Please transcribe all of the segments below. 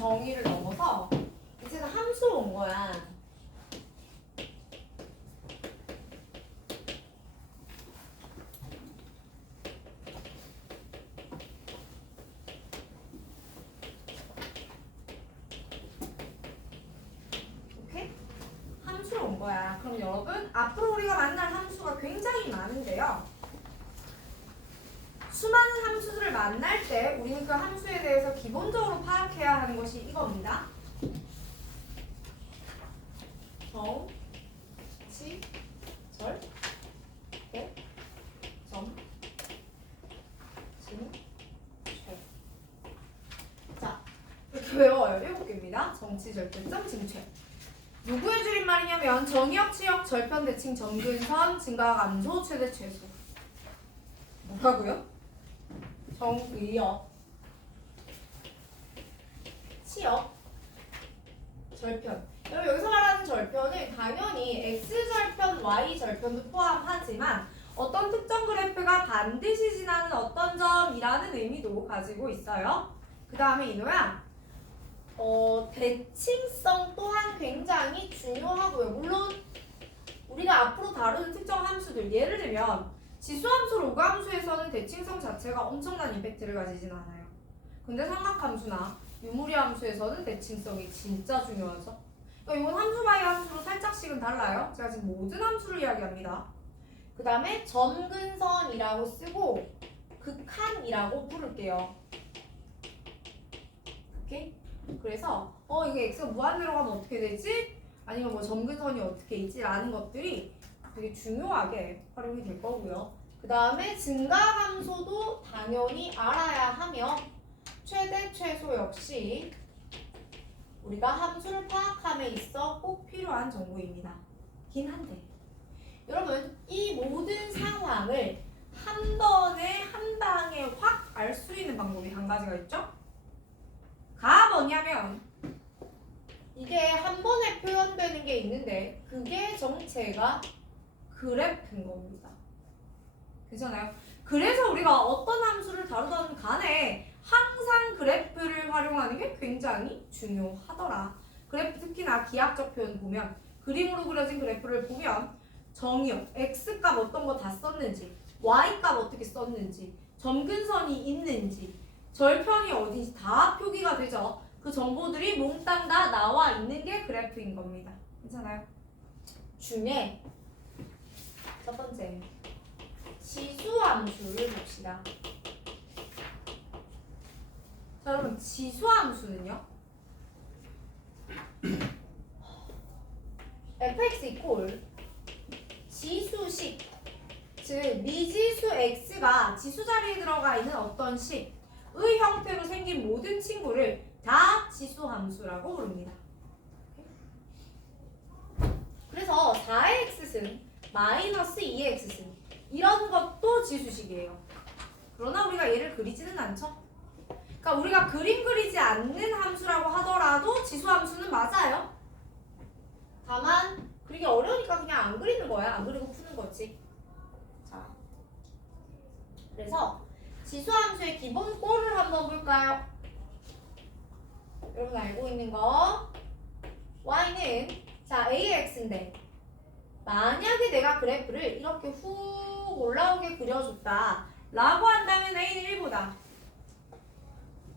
정의를 넘어서 이제는 함수로 온 거야. 오케이? 함수로 온 거야. 그럼 여러분, 앞으로 우리가 만날 함수가 굉장히 많은데요. 수많은 함수들을 만날 때 우리는 그 함수에 대해서 기본적으로 파악해야 하는 것이 이겁니다. 정, 치, 절, 대, 점, 진, 쇠. 자, 이렇게 외워요. 7개입니다. 정치, 절대점, 징최. 누구의 줄임말이냐면 정의역, 치역, 절편, 대칭, 점근선, 증가, 감소, 최대, 최소. 뭐라고요? 정의역, 치역, 절편. 여러분 여기서 말하는 절편은 당연히 X절편, Y절편도 포함하지만 어떤 특정 그래프가 반드시 지나는 어떤 점이라는 의미도 가지고 있어요. 그 다음에 이노야, 대칭성 또한 굉장히 중요하고요. 물론 우리가 앞으로 다루는 특정 함수들, 예를 들면 지수함수, 로그함수에서는 대칭성 자체가 엄청난 임팩트를 가지진 않아요. 근데 삼각함수나 유무리함수에서는 대칭성이 진짜 중요하죠. 그러니까 이건 함수 바이 함수로 살짝씩은 달라요. 제가 지금 모든 함수를 이야기합니다. 그 다음에 점근선이라고 쓰고 극한이라고 부를게요. 오케이? 그래서 이게 x가 무한대로 가면 어떻게 되지? 아니면 뭐 점근선이 어떻게 있지? 라는 것들이 되게 중요하게 활용이 될 거고요. 그 다음에 증가함수도 당연히 알아야 하며 최대, 최소 역시 우리가 함수를 파악함에 있어 꼭 필요한 정보입니다. 긴 한데 여러분 이 모든 상황을 한 번에 한 방에 확 알 수 있는 방법이 한 가지가 있죠? 가 뭐냐면 이게 한 번에 표현되는 게 있는데 그게 정체가 그래프인 겁니다. 괜찮아요? 그래서 우리가 어떤 함수를 다루던 간에 항상 그래프를 활용하는 게 굉장히 중요하더라. 그래프 특히나 기하적 표현 보면 그림으로 그려진 그래프를 보면 정의역, x값 어떤 거 다 썼는지 y값 어떻게 썼는지 점근선이 있는지 절편이 어딘지 다 표기가 되죠. 그 정보들이 몽땅 다 나와 있는 게 그래프인 겁니다. 괜찮아요? 중에 첫 번째 지수함수를 봅시다. 자, 여러분 지수함수는요 fx 이꼴 지수식, 즉 미지수 x가 지수 자리에 들어가 있는 어떤 식의 형태로 생긴 모든 친구를 다 지수함수라고 부릅니다. 그래서 4의 x승 마이너스 2의 x승 이런 것도 지수식이에요. 그러나 우리가 얘를 그리지는 않죠. 그러니까 우리가 그림 그리지 않는 함수라고 하더라도 지수함수는 맞아요. 다만 그리기 어려우니까 그냥 안 그리는 거야. 안 그리고 푸는 거지. 자, 그래서 지수함수의 기본 꼴을 한번 볼까요? 여러분 알고 있는 거 y는 자 ax인데 만약에 내가 그래프를 이렇게 훅 올라오게 그려줬다 라고 한다면 a는 1보다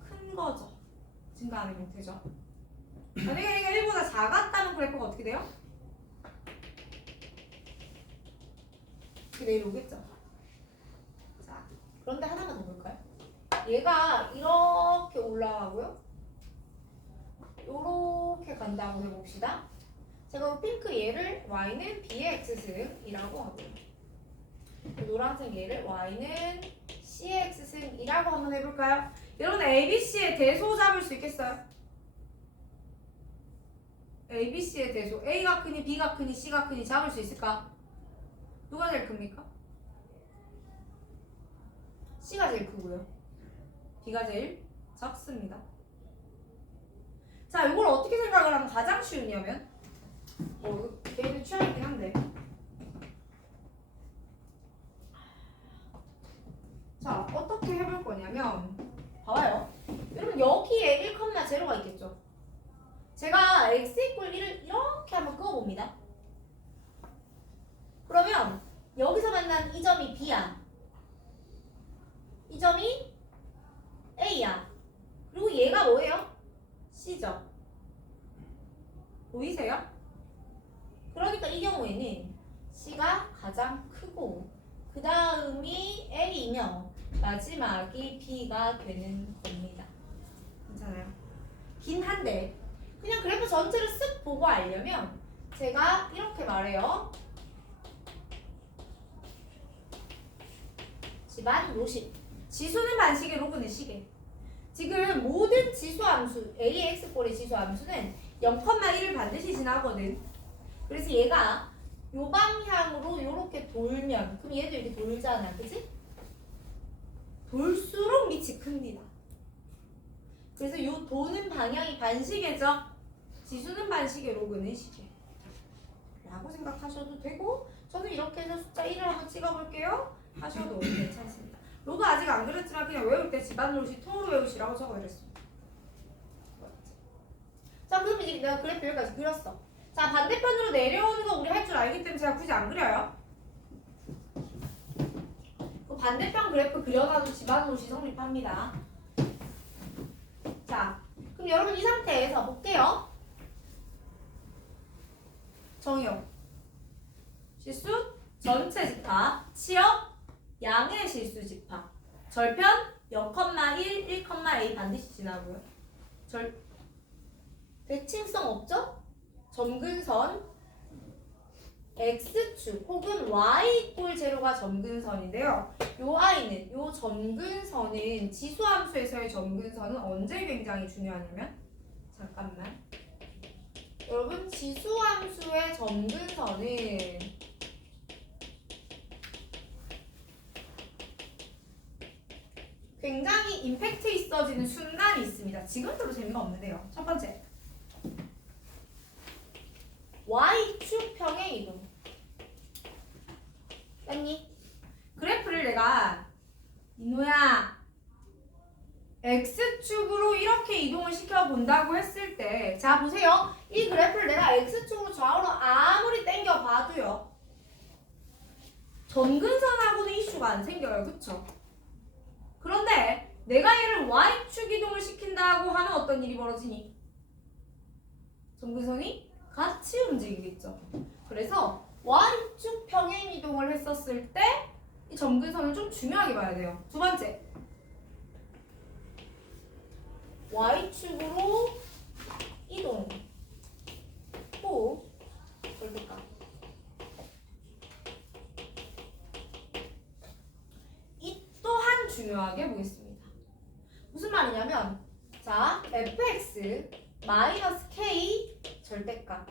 큰 거죠. 증가하는 형태죠. 만약에 얘가 1보다 작았다면 그래프가 어떻게 돼요? 이렇게 내려오겠죠. 자, 그런데 하나만 더 볼까요? 얘가 이렇게 올라가고요. 요렇게 간다고 해봅시다. 제가 핑크 얘를 y는 b의 x승이라고 하고요. 노란색 얘를 y는 c의 x승이라고 한번 해볼까요? 여러분 ABC의 대소 잡을 수 있겠어요? ABC의 대소 A가 크니 B가 크니 C가 크니 잡을 수 있을까? 누가 제일 큽니까? C가 제일 크고요. B가 제일 작습니다. 자, 이걸 어떻게 생각을 하면 가장 쉬우냐면 개인의 취향이긴 한데 자, 어떻게 해볼 거냐면 봐봐요. 여러분 여기에 1,0가 있겠죠? 제가 x 이퀄 1을 이렇게 한번 그어봅니다. 그러면 여기서 만난 이 점이 b야. 이 점이 a야. 그리고 얘가 뭐예요? c죠. 보이세요? 그러니까 이 경우에는 c가 가장 크고 그 다음이 a이며 마지막이 b가 되는 겁니다. 괜찮아요? 긴 한데 그냥 그래프 전체를 쓱 보고 알려면 제가 이렇게 말해요. 집안 요식. 지수는 반시계, 로그는 시계. 지금 모든 지수함수, AX꼴의 지수함수는 0,1을 반드시 지나거든. 그래서 얘가 요 방향으로 이렇게 돌면, 그럼 얘도 이렇게 돌잖아, 그치? 돌수록 밑이 큽니다. 그래서 요 도는 방향이 반시계죠. 지수는 반시계, 로그는 시계 라고 생각하셔도 되고, 저는 이렇게 해서 숫자 1을 한번 찍어볼게요 하셔도 괜찮습니다. 로그 아직 안 그렸지만 그냥 외울 때 집안 노릇이 통으로 외우시라고 적어드렸습니다. 자, 그럼 이제 내가 그래프 여기까지 그렸어. 자, 반대편으로 내려오는 거 우리 할 줄 알기 때문에 제가 굳이 안 그려요. 그 반대편 그래프 그려놔도 집안 노릇이 성립합니다. 자, 그럼 여러분 이 상태에서 볼게요. 정의역 실수 전체 집합 치역 양의 실수 집합 절편 0,1, 1,a 반드시 지나고요. 대칭성 없죠? 점근선 x축 혹은 y 이꼴 제로가 점근선인데요. 요 i는 요 점근선은 지수함수에서의 점근선은 언제 굉장히 중요하냐면 잠깐만. 여러분 지수함수의 점근선은 굉장히 임팩트 있어지는 순간이 있습니다. 지금 별로 재미가 없는데요. 첫 번째 Y축평의 이동. 뺐니? 그래프를 내가 이노야 X축으로 이렇게 이동을 시켜본다고 했을 때 자 보세요. 이 그래프를 내가 X축으로 좌우로 아무리 당겨봐도요 점근선하고는 이슈가 안 생겨요. 그쵸? 그런데 내가 얘를 Y축 이동을 시킨다고 하면 어떤 일이 벌어지니? 점근선이 같이 움직이겠죠. 그래서 Y축 평행 이동을 했었을 때 이 점근선을 좀 중요하게 봐야 돼요. 두 번째 Y축으로 이동 후 볼까? 이 또한 중요하게 보겠습니다. 무슨 말이냐면 자 fx 마이너스 k 절대값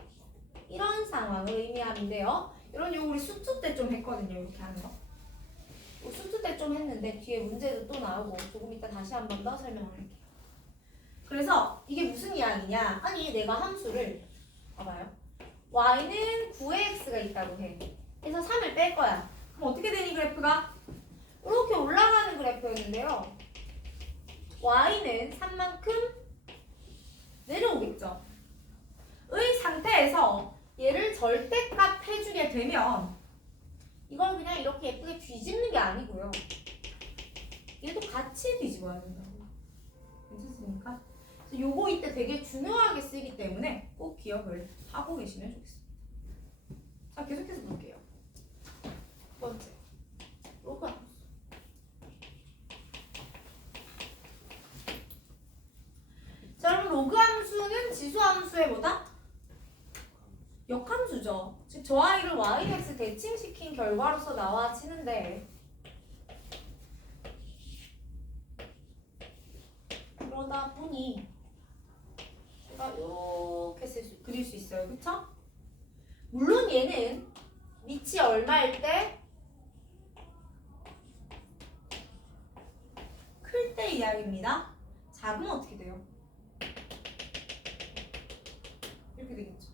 이런 상황을 의미하는데요. 이런 요 우리 수투 때 좀 했거든요. 이렇게 하는 거. 수투 때 좀 했는데 뒤에 문제도 또 나오고 조금 이따 다시 한 번 더 설명할게요. 그래서 이게 무슨 이야기냐? 아니 내가 함수를 봐봐요. y는 9의 x가 있다고 해. 그래서 3을 뺄 거야. 그럼 어떻게 되니 그래프가? 이렇게 올라가는 그래프였는데요. y는 3만큼 내려오겠죠. 의 상태에서 얘를 절대값 해주게 되면 이걸 그냥 이렇게 예쁘게 뒤집는 게 아니고요. 얘도 같이 뒤집어야 된다고. 괜찮습니까? 그래서 요거 이때 되게 중요하게 쓰이기 때문에 꼭 기억을 하고 계시면 좋겠습니다. 자, 계속해서 볼게요. 두 번째, 로그 함수. 자, 그럼 로그 함수는 지수 함수의 뭐다? 역함수죠. 즉 저 아이를 yx 대칭시킨 결과로서 나와지는데 그러다 보니 제가 이렇게 그릴 수 있어요. 그쵸? 물론 얘는 밑이 얼마일 때? 클 때 이야기입니다. 작으면 어떻게 돼요? 이렇게 되겠죠.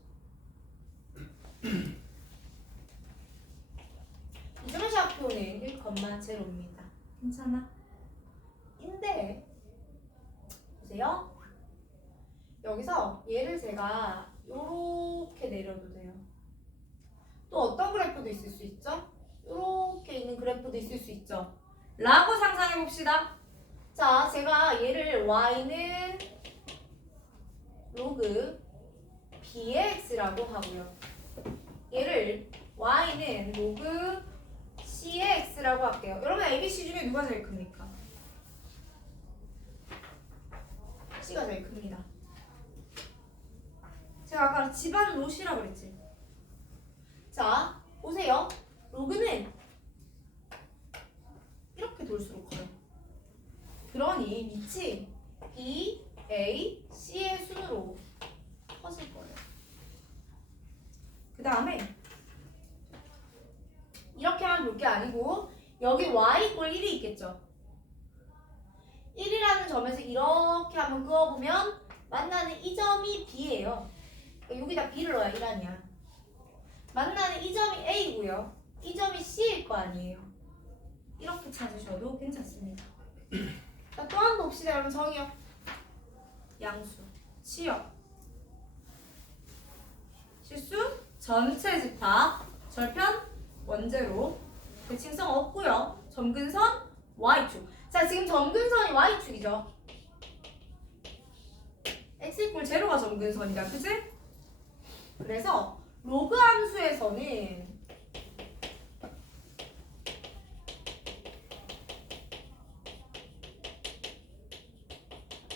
이점의 좌표는 1,0입니다. 괜찮아? 인데 보세요. 여기서 얘를 제가 요렇게 내려도 돼요. 또 어떤 그래프도 있을 수 있죠? 요렇게 있는 그래프도 있을 수 있죠. 라고 상상해 봅시다. 자, 제가 얘를 y는 로그 b의 x라고 하고요. 얘를 y는 로그 c의 x라고 할게요. 여러분 ABC 중에 누가 제일 큽니까? c가 제일 큽니다. 제가 아까 집안 롯이라 그랬지. 자, 보세요. 로그는 이렇게 돌수록 커요. 그러니 밑이 B, A, C의 순으로 커질 거예요. 그 다음에 이렇게만 볼 게 아니고 여기 y = 1이 있겠죠. 1이라는 점에서 이렇게 한번 그어보면 만나는 이 점이 B예요. 그러니까 여기다 B를 넣어야 1아니야. 만나는 이 점이 A고요. 이 점이 C일 거 아니에요. 이렇게 찾으셔도 괜찮습니다. 자, 또 한 번 봅시다. 여러분 정의역, 양수, 치역, 실수, 전체 집합, 절편, 원제로, 대칭성 없고요. 점근선, Y축. 자, 지금 점근선이 Y축이죠. X = 0가 점근선이다. 그치? 그래서 로그 함수에서는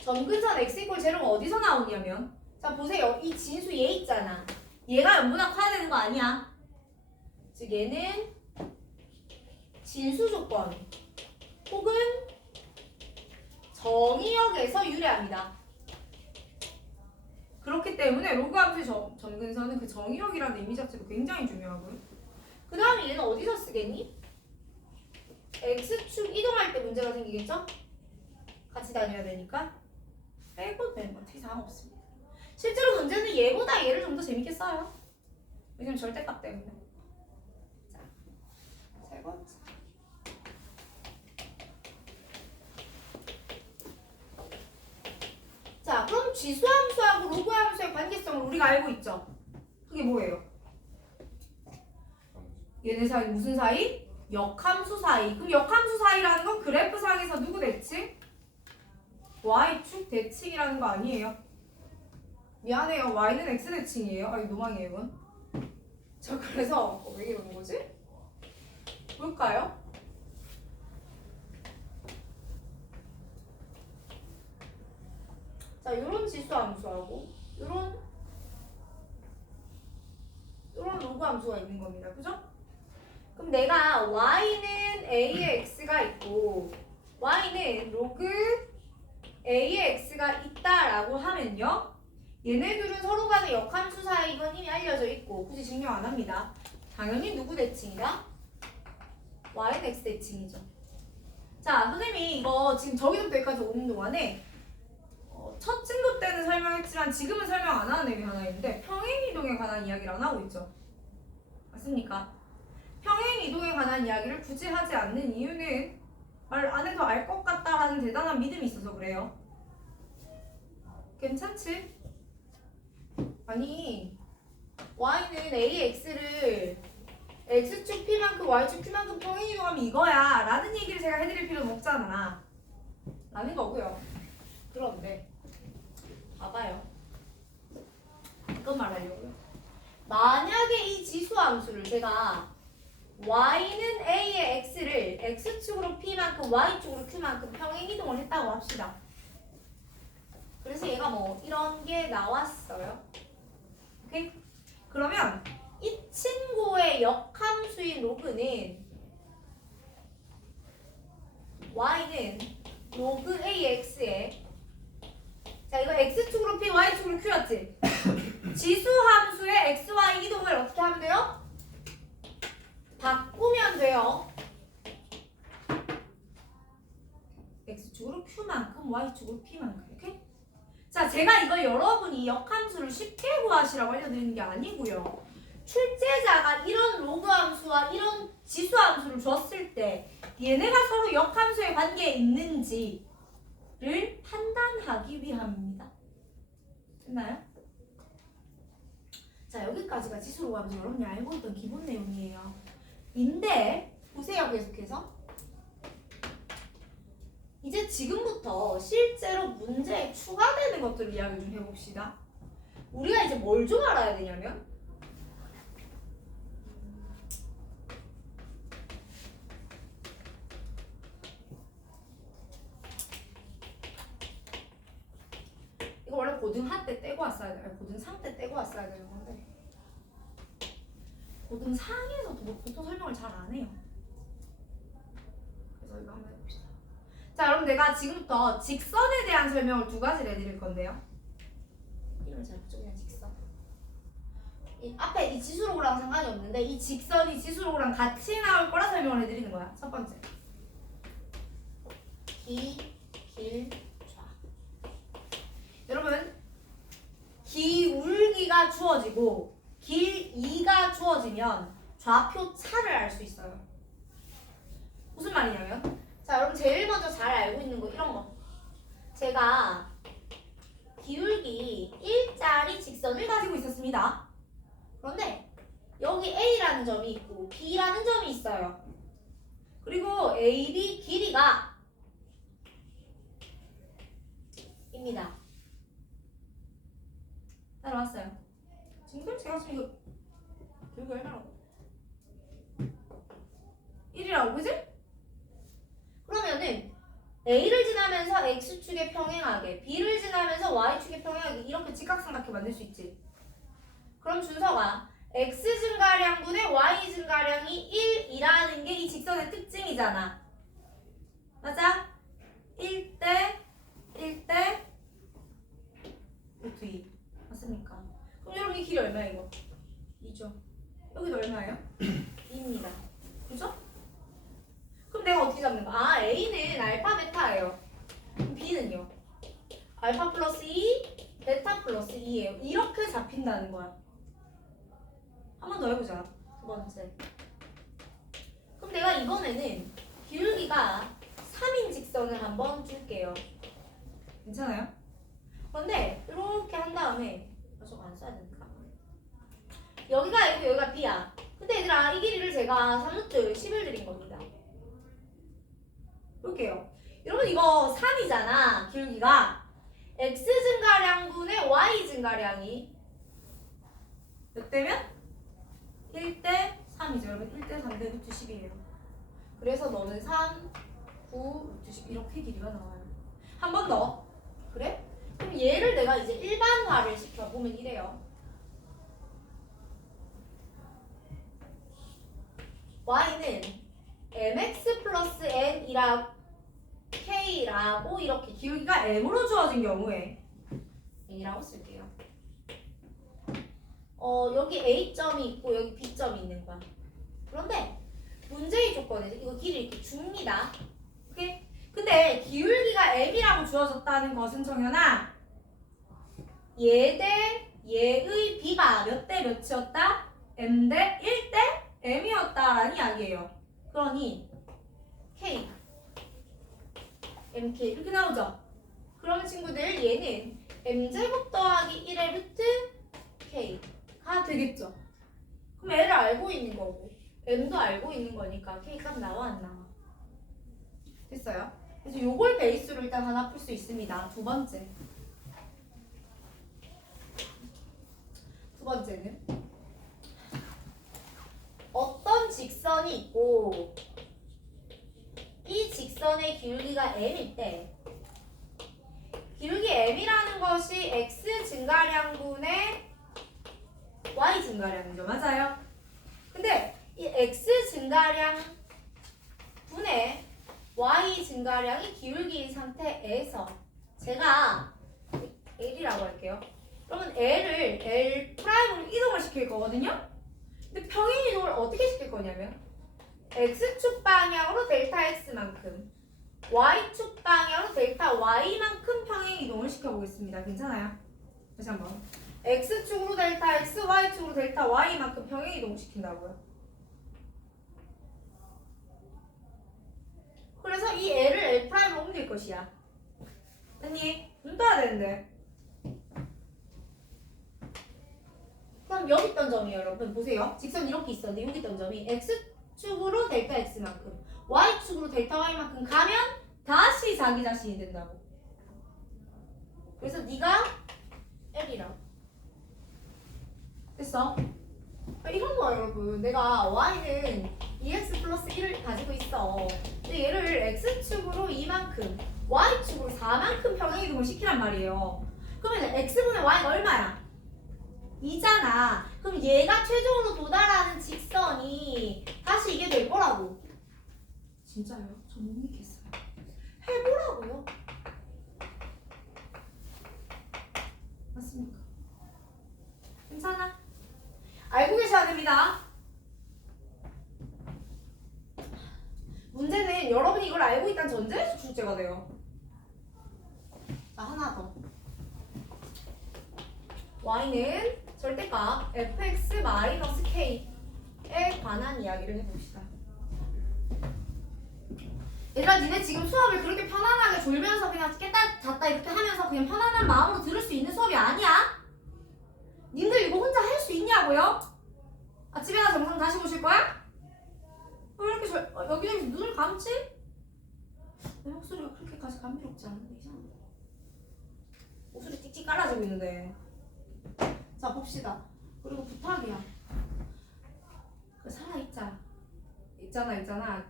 점근선 x = 0가 어디서 나오냐면, 자 보세요. 이 진수 얘 있잖아. 얘가 0보다 커야 되는 거 아니야. 즉 얘는 진수 조건 혹은 정의역에서 유래합니다. 그렇기 때문에 로그 함수의 점근선은 그 정의역이라는 의미 자체도 굉장히 중요하고요. 그 다음에 얘는 어디서 쓰겠니? x축 이동할 때 문제가 생기겠죠? 같이 다녀야 되니까 빼고 되는 건 특이사항 없습니다. 실제로 문제는 얘보다 얘를 좀 더 재밌게 써요. 왜냐면 절대값 때문에. 자, 세 번째. 자, 그럼 지수함수하고 로그함수의 관계성을 우리가 알고 있죠? 그게 뭐예요? 얘네 사이 무슨 사이? 역함수 사이. 그럼 역함수 사이라는 건 그래프상에서 누구 대칭? y축 대칭이라는 거 아니에요? 미안해요. y는 x 대칭이에요. 아, 이거 노망이에요, 이건. 자, 그래서 왜 이러는 거지? 볼까요? 자, 요런 지수 함수하고 요런 로그 함수가 있는 겁니다. 그죠? 그럼 내가 y는 a의 x가 있고 y는 로그 a의 x가 있다라고 하면요. 얘네 둘은 서로 간의 역함수 사이건 이미 알려져 있고 굳이 증명 안 합니다. 당연히 누구 대칭이다? y는 x 대칭이죠. 자, 선생님이 이거 지금 저기서부터 여기까지 오는 동안에 첫 진도 때는 설명했지만 지금은 설명 안 하는 내용이 하나 있는데 평행이동에 관한 이야기를 안 하고 있죠. 맞습니까? 평행이동에 관한 이야기를 굳이 하지 않는 이유는 말 안 해도 알 것 같다라는 대단한 믿음이 있어서 그래요. 괜찮지? 아니 y는 ax를 x축 p만큼 y축 q만큼 평행이동하면 이거야 라는 얘기를 제가 해드릴 필요는 없잖아 라는 거고요. 그런데 봐봐요. 이건 말하려고요. 만약에 이 지수함수를 제가 y는 a의 x를 x축으로 p만큼 y축으로 q만큼 평행이동을 했다고 합시다. 그래서 얘가 뭐 이런 게 나왔어요. 오케이? 그러면 이 친구의 역함수인 로그는 y는 로그 ax에 자 이거 x축으로 p, y축으로 q였지? 지수함수의 x, y 이동을 어떻게 하면 돼요? 바꾸면 돼요. x축으로 q만큼 y축으로 p만큼. 오케이? 자, 제가 이걸 여러분이 역함수를 쉽게 구하시라고 알려드리는 게 아니고요. 출제자가 이런 로그 함수와 이런 지수 함수를 줬을 때 얘네가 서로 역함수의 관계에 있는지를 판단하기 위함입니다. 됐나요? 자, 여기까지가 지수로 가면서 여러분이 알고 있던 기본 내용이에요. 인데 보세요. 계속해서 이제 지금부터 실제로 문제에 추가되는 것들을 이야기 좀 해봅시다. 우리가 이제 뭘 좀 알아야 되냐면 이거 원래 고등하 때 떼고 왔어야 돼. 아니, 고등상 때 떼고 왔어야 되는 건데 고등상에서도 보통 설명을 잘 안 해요. 그래서 이거 한번 해봅시다. 자, 여러분 내가 지금부터 직선에 대한 설명을 두 가지를 해드릴 건데요. 이름을 잘 붙여 그냥 직선. 이 앞에 이 지수로그랑 상관이 없는데 이 직선이 지수로그랑 같이 나올 거라 설명을 해드리는 거야. 첫 번째. 길, 좌. 여러분 기울기가 주어지고 길이가 주어지면 좌표 차를 알 수 있어요. 무슨 말이냐면 자, 여러분 제일 먼저 잘 알고 있는 거 이런 거. 제가 기울기 1짜리 직선을 가지고 있었습니다. 그런데 여기 A라는 점이 있고 B라는 점이 있어요. 그리고 AB 길이가 입니다. 따라왔어요. 지금 제가 지금 이거 기울기 얼마라고? 1이라고 그지? 그러면은 A를 지나면서 X축에 평행하게 B를 지나면서 Y축에 평행하게 이렇게 직각삼각형 만들 수 있지. 그럼 준서가 X 증가량분의 Y 증가량이 1이라는 게 이 직선의 특징이잖아. 맞아? 1대 1대 루트 2 맞습니까? 그럼 여러분 이 길이 얼마예요 이거? 2죠. 여기도 얼마예요? 2입니다. 그죠? 그럼 내가 어떻게 잡는 거야? 아, A는 알파 베타예요. 그럼 B는요? 알파 플러스 2, 베타 플러스 2예요. 이렇게 잡힌다는 거야. 한 번 더 해보자. 두 번째. 그럼 내가 이번에는 기울기가 3인 직선을 한번 줄게요. 괜찮아요? 그런데 이렇게 한 다음에 저거 안 써야 되니까 여기가 A고 여기가 B야. 근데 얘들아 이 길이를 제가 3루트 10을 드린 겁니다. 볼게요. 여러분 이거 3이잖아. 기울기가 X 증가량분의 Y 증가량이 몇 대면? 1대 3이죠. 여러분 1대 3대 루트 10이에요. 그래서 너는 3, 9, 루트 10 이렇게 길이가 나와요. 한 번 더. 그래? 그럼 얘를 내가 이제 일반화를 시켜보면 이래요. Y는 mx 플러스 n이라고 K라고 이렇게 기울기가 m으로 주어진 경우에 n이라고 쓸게요. 여기 A점이 있고 여기 B점이 있는 거야. 그런데 문제의 조건에서 이거 길이 이렇게 줍니다. 오케이? 근데 기울기가 m이라고 주어졌다는 것은 정연아 얘 대 얘의 B가 몇 대 몇이었다? m 대 1대 m이었다라는 이야기예요. 그러니 K MK 이렇게 나오죠? 그러면 친구들 얘는 m제곱 더하기 1의 루트 K가 되겠죠? 그럼 L을 알고 있는 거고 m도 알고 있는 거니까 K 값 나와 안 나와? 됐어요? 그래서 요걸 베이스로 일단 하나 풀 수 있습니다. 두 번째는 어떤 직선이 있고 이 직선의 기울기가 m일 때 기울기 m이라는 것이 x 증가량분의 y 증가량이죠. 맞아요? 근데 이 x 증가량 분의 y 증가량이 기울기인 상태에서 제가 L이라고 할게요. 그러면 L을 L'으로 이동을 시킬 거거든요. 근데 평행 이동을 어떻게 시킬 거냐면 x축 방향으로 델타 x만큼 y축 방향으로 델타 y만큼 평행 이동을 시켜보겠습니다. 괜찮아요? 다시 한번 x축으로 델타 x, y축으로 델타 y만큼 평행 이동을 시킨다고요. 그래서 이 L을 L'으로 옮길 것이야. 언니 눈 떠야 되는데 그럼 여기 있던 점이에요, 여러분. 보세요. 직선 이렇게 있었는데 여기 있던 점이 x축으로 델타 x만큼, y축으로 델타 y만큼 가면 다시 자기 자신이 된다고. 그래서 네가 L이라고. 됐어? 이런 거야, 여러분. 내가 y는 2x 플러스 1을 가지고 있어. 근데 얘를 x축으로 2만큼, y축으로 4만큼 평행이동을 시키란 말이에요. 그러면 x분의 y가 얼마야? 2잖아. 그럼 얘가 최종으로 도달하는 직선이 다시 이게 될 거라고. 진짜요? 저 못 믿겠어요. 해보라고요. 맞습니까? 괜찮아? 알고 계셔야 됩니다. 문제는 여러분이 이걸 알고 있다는 전제에서 출제가 돼요. 자, 하나 더. y는 절대값 fx-k에 관한 이야기를 해봅시다. 얘들아, 니네 지금 수업을 그렇게 편안하게 졸면서 그냥 깼다 잤다 이렇게 하면서 그냥 편안한 마음으로 들을 수 있는 수업이 아니야. 님들 이거 혼자 할 수 있냐고요? 아침에 가서 영상 다시 보실 거야? 왜 이렇게 여기저기 눈을 감지? 내 목소리가 그렇게까지 감미롭지 않은데 이상하다. 목소리 찍찍 깔아지고 있는데. 자, 봅시다. 그리고 부탁이야. 그 있잖아.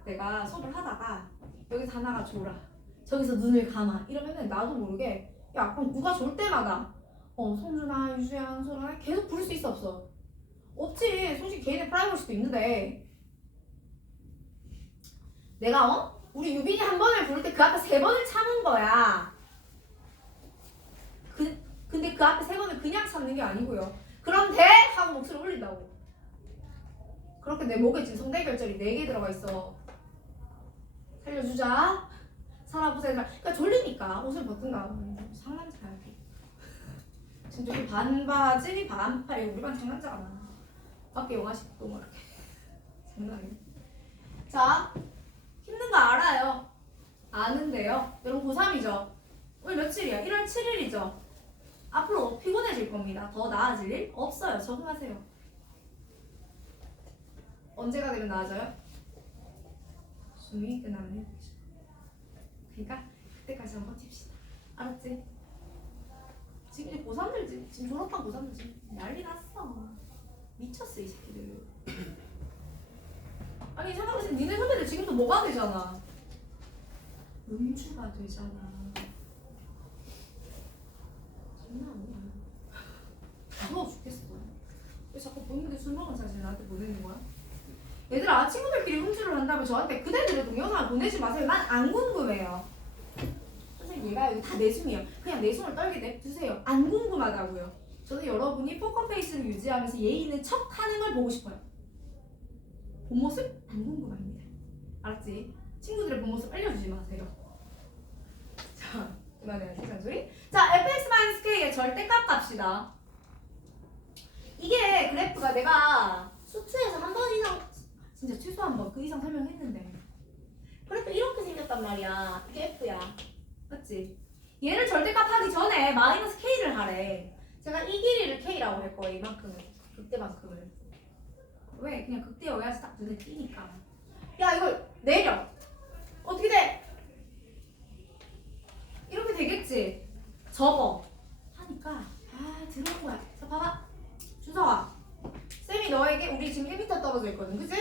내가 수업을 하다가 여기서 하나가 졸아. 저기서 눈을 감아. 이러면은 나도 모르게 야, 그럼 누가 졸 때마다 송준아, 유주야, 한솔아 계속 부를 수 있어, 없어? 없지. 솔직히 개인의 프라이버시도 있는데 내가 우리 유빈이 한 번을 부를 때 그 앞에 3번을 참은 거야. 근데 그 앞에 3번을 그냥 참는 게 아니고요. 그럼 돼? 하고 목소리 올린다고. 그렇게 내 목에 지금 성대결절이 4개 들어가 있어. 살려주자. 살아보세요. 그러니까 졸리니까 옷을 벗든가. 상남자야. 지금 저기 반바지, 반팔. 우리 반 장난자잖아. 밖에 영화식 또 뭐 이렇게. 장난이야. 자, 힘든 거 알아요. 아는데요. 여러분 고3이죠? 오늘 며칠이야? 1월 7일이죠? 앞으로 피곤해질 겁니다. 더 나아질 일 없어요. 적응하세요. 언제가 되면 나아져요? 수능이 끝나면 그러니까 그때까지 한번 버팁시다. 알았지? 지금 이제 고3들 지금 졸업한 고3들 지금 난리 났어. 미쳤어 이 새끼들. 아니 생각해보세요. 니네 선배들 지금도 뭐가 되잖아. 음주가 되잖아. 장난 아니야. 무서워 죽겠어. 왜 자꾸 본인들 술 먹은 사진 나한테 보내는 거야? 얘들아, 친구들끼리 음주를 한다면 저한테 그대들의 동영상을 보내지 마세요. 난 안 궁금해요. 선생님, 얘가 여기 다 내숭이에요. 그냥 내숭을 떨게 냅두세요. 안 궁금하다고요. 저는 여러분이 포커페이스를 유지하면서 예의 있는 척 하는 걸 보고 싶어요. 본 모습? 안 궁금합니다. 알았지? 친구들의 본 모습 알려주지 마세요. 자, 그만해요. 잔소리. 자, fx-k의 절대값 값이다. 이게 그래프가 내가 수투에서 한 번 이상, 진짜 최소 한 번 그 이상 설명했는데 그래프 이렇게 생겼단 말이야. 이게 f야. 맞지? 얘를 절대값 하기 전에 마이너스 k를 하래. 제가 이 길이를 k라고 할 거예요. 이만큼을. 극대만큼을. 왜? 그냥 극대여야지 딱 눈에 띄니까. 야, 이걸 내려. 어떻게 돼? 이렇게 되겠지? 접어. 하니까 들어온 거야. 자, 봐봐. 준서아, 쌤이 너에게 우리 지금 1m 떨어져 있거든, 그치?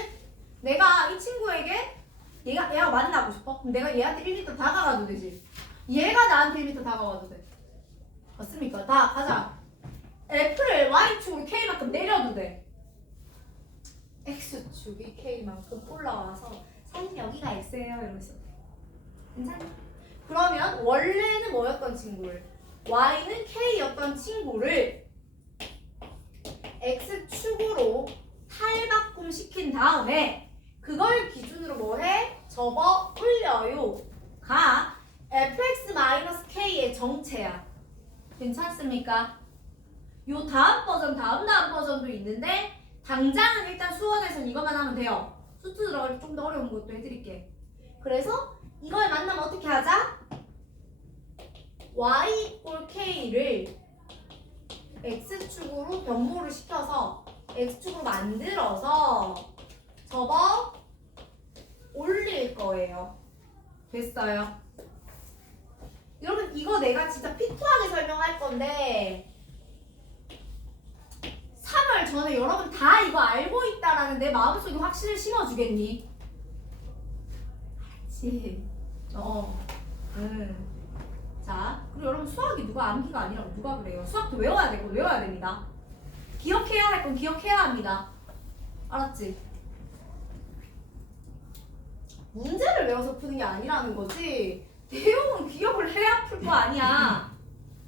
내가 이 친구에게 얘가 만나고 싶어? 그럼 내가 얘한테 1m 다가가도 되지. 얘가 나한테 1m 다가와도 돼. 맞습니까? 다 가자. F를 Y축으로 K만큼 내려도 돼. X축이 K만큼 올라와서 사실 여기가 X예요 이러면서 괜찮아? 그러면 원래는 뭐였던 친구를 Y는 K였던 친구를 X축으로 탈바꿈 시킨 다음에 그걸 기준으로 뭐해? 접어 올려요 가 fx-k의 정체야. 괜찮습니까? 요 다음 버전도 있는데 당장은 일단 수원에서는 이것만 하면 돼요. 수트 들어갈 때 좀 더 어려운 것도 해드릴게. 그래서 이걸 만나면 어떻게 하자? y = k를 x축으로 변모를 시켜서 x축으로 만들어서 접어 올릴 거예요. 됐어요? 여러분 이거 내가 진짜 피투하게 설명할 건데 3월 전에 여러분 다 이거 알고 있다라는 내 마음속에 확신을 심어주겠니? 그렇지. 자, 그리고 여러분 수학이 누가 암기가 아니라고 누가 그래요? 수학도 외워야 되고 외워야 됩니다. 기억해야 할 건 기억해야 합니다. 알았지? 문제를 외워서 푸는 게 아니라는 거지. 내용은 기억을 해야 풀 거 아니야.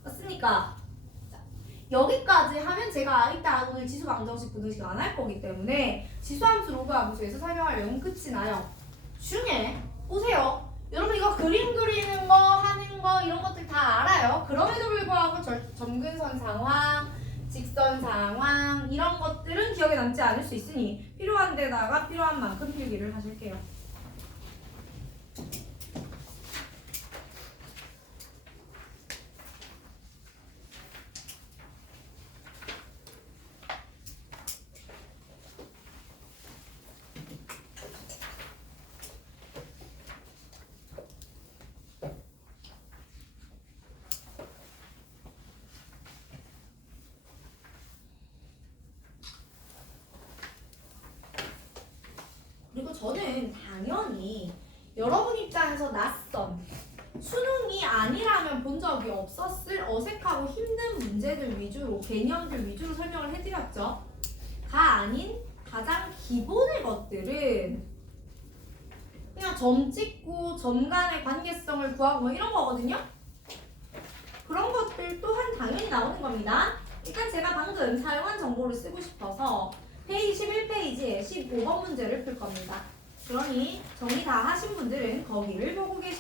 맞습니까? 자, 여기까지 하면 제가 이따 오늘 지수 방정식 분정식 안 할 거기 때문에 지수함수 로그함수에서 설명할 내용은 끝이 나요. 중에 보세요. 여러분 이거 그림 그리는 거 하는 거 이런 것들 다 알아요. 그럼에도 불구하고 점근선 상황, 직선 상황 이런 것들은 기억에 남지 않을 수 있으니 필요한 데다가 필요한 만큼 필기를 하실게요. 그리고 저는 당연히 여러분 입장에서 낯선 수능이 아니라면 본 적이 없었을 어색하고 힘든 문제들 위주로 개념들 위주로 설명을 해드렸죠. 가 아닌 가장 기본의 것들은 그냥 점 찍고 점 간의 관계성을 구하고 뭐 이런 거거든요. 그런 것들 또한 당연히 나오는 겁니다. 일단 제가 방금 사용한 정보를 쓰고 싶어서 페이지 11페이지에 15번 문제를 풀 겁니다. 그러니 정리 다 하신 분들은 거기를 보고 계세요.